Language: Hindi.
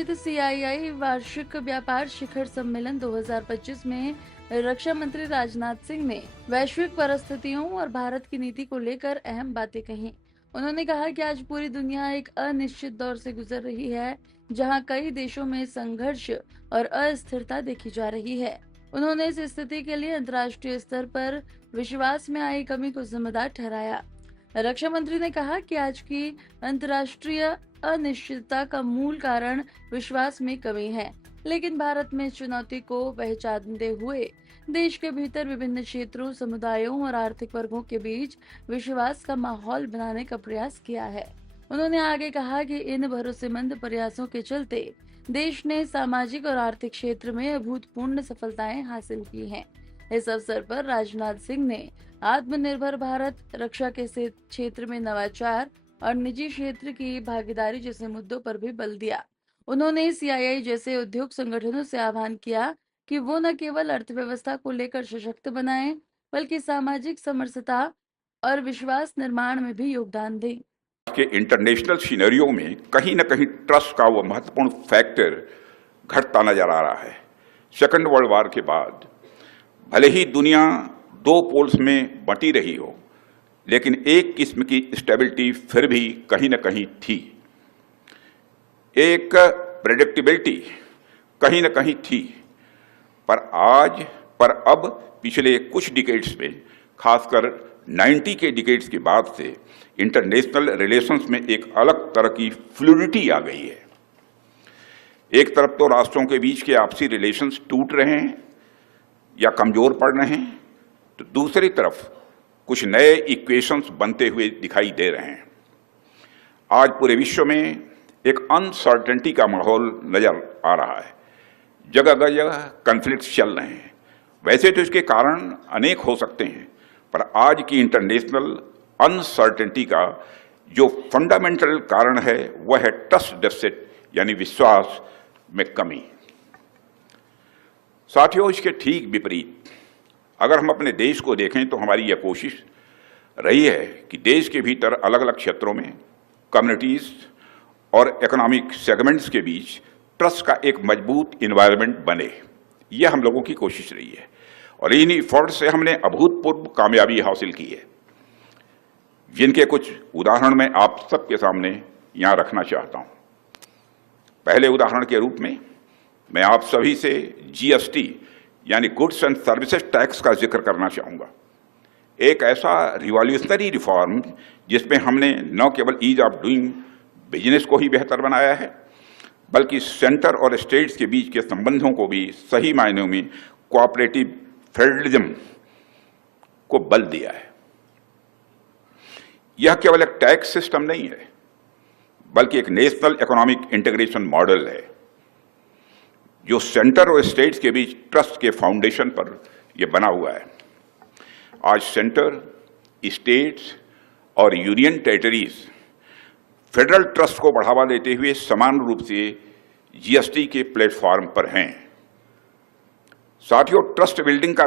आयोजित सीआईआई वार्षिक व्यापार शिखर सम्मेलन 2025 में रक्षा मंत्री राजनाथ सिंह ने वैश्विक परिस्थितियों और भारत की नीति को लेकर अहम बातें कही। उन्होंने कहा कि आज पूरी दुनिया एक अनिश्चित दौर से गुजर रही है, जहां कई देशों में संघर्ष और अस्थिरता देखी जा रही है। उन्होंने इस स्थिति के लिए अंतर्राष्ट्रीय स्तर पर विश्वास में आई कमी को जिम्मेदार ठहराया। रक्षा मंत्री ने कहा कि आज की अंतर्राष्ट्रीय अनिश्चितता का मूल कारण विश्वास में कमी है, लेकिन भारत में इस चुनौती को पहचानते हुए देश के भीतर विभिन्न क्षेत्रों, समुदायों और आर्थिक वर्गों के बीच विश्वास का माहौल बनाने का प्रयास किया है। उन्होंने आगे कहा कि इन भरोसेमंद प्रयासों के चलते देश ने सामाजिक और आर्थिक क्षेत्र में अभूतपूर्व सफलताएं हासिल की हैं। इस अवसर पर राजनाथ सिंह ने आत्मनिर्भर भारत, रक्षा के क्षेत्र में नवाचार और निजी क्षेत्र की भागीदारी जैसे मुद्दों पर भी बल दिया। उन्होंने सीआईआई जैसे उद्योग संगठनों से आह्वान किया कि वो न केवल अर्थव्यवस्था को लेकर सशक्त बनाएं, बल्कि सामाजिक समरसता और विश्वास निर्माण में भी योगदान दें। के इंटरनेशनल सिनेरियो में कहीं न कहीं ट्रस्ट का वो महत्वपूर्ण फैक्टर घटता नजर आ रहा है। सेकेंड वर्ल्ड वॉर के बाद भले ही दुनिया दो पोल्स में बंटी रही हो, लेकिन एक किस्म की स्टेबिलिटी फिर भी कहीं न कहीं थी। एक प्रेडिक्टेबिलिटी कहीं न कहीं थी। पर अब पिछले कुछ डिकेड्स में, खासकर 90 के डिकेड्स के बाद से इंटरनेशनल रिलेशंस में एक अलग तरह की फ्लूइडिटी आ गई है। एक तरफ तो राष्ट्रों के बीच के आपसी रिलेशंस टूट रहे हैं या कमजोर पड़ रहे हैं, तो दूसरी तरफ कुछ नए इक्वेशंस बनते हुए दिखाई दे रहे हैं। आज पूरे विश्व में एक अनसर्टेनिटी का माहौल नजर आ रहा है। जगह जगह कन्फ्लिक्ट्स चल रहे हैं। वैसे तो इसके कारण अनेक हो सकते हैं, पर आज की इंटरनेशनल अनसर्टेनिटी का जो फंडामेंटल कारण है वह है ट्रस्ट डेफिसिट, यानी विश्वास में कमी। साथियों, इसके ठीक विपरीत अगर हम अपने देश को देखें तो हमारी यह कोशिश रही है कि देश के भीतर अलग अलग क्षेत्रों में कम्युनिटीज और इकोनॉमिक सेगमेंट्स के बीच ट्रस्ट का एक मजबूत इन्वायरमेंट बने। यह हम लोगों की कोशिश रही है और इन एफर्ट से हमने अभूतपूर्व कामयाबी हासिल की है, जिनके कुछ उदाहरण मैं आप सबके सामने यहाँ रखना चाहता हूँ। पहले उदाहरण के रूप में मैं आप सभी से जीएसटी यानी गुड्स एंड सर्विसेज टैक्स का जिक्र करना चाहूँगा। एक ऐसा रिवॉल्यूशनरी रिफॉर्म जिसमें हमने न केवल ईज ऑफ डूइंग बिजनेस को ही बेहतर बनाया है, बल्कि सेंटर और स्टेट्स के बीच के संबंधों को भी सही मायनों में कोऑपरेटिव फेडरलिज्म को बल दिया है। यह केवल एक टैक्स सिस्टम नहीं है, बल्कि एक नेशनल इकोनॉमिक इंटीग्रेशन मॉडल है जो सेंटर और स्टेट्स के बीच ट्रस्ट के फाउंडेशन पर यह बना हुआ है। आज सेंटर, स्टेट्स और यूनियन टेरिटरीज फेडरल ट्रस्ट को बढ़ावा देते हुए समान रूप से जीएसटी के प्लेटफॉर्म पर हैं। साथियों, ट्रस्ट बिल्डिंग का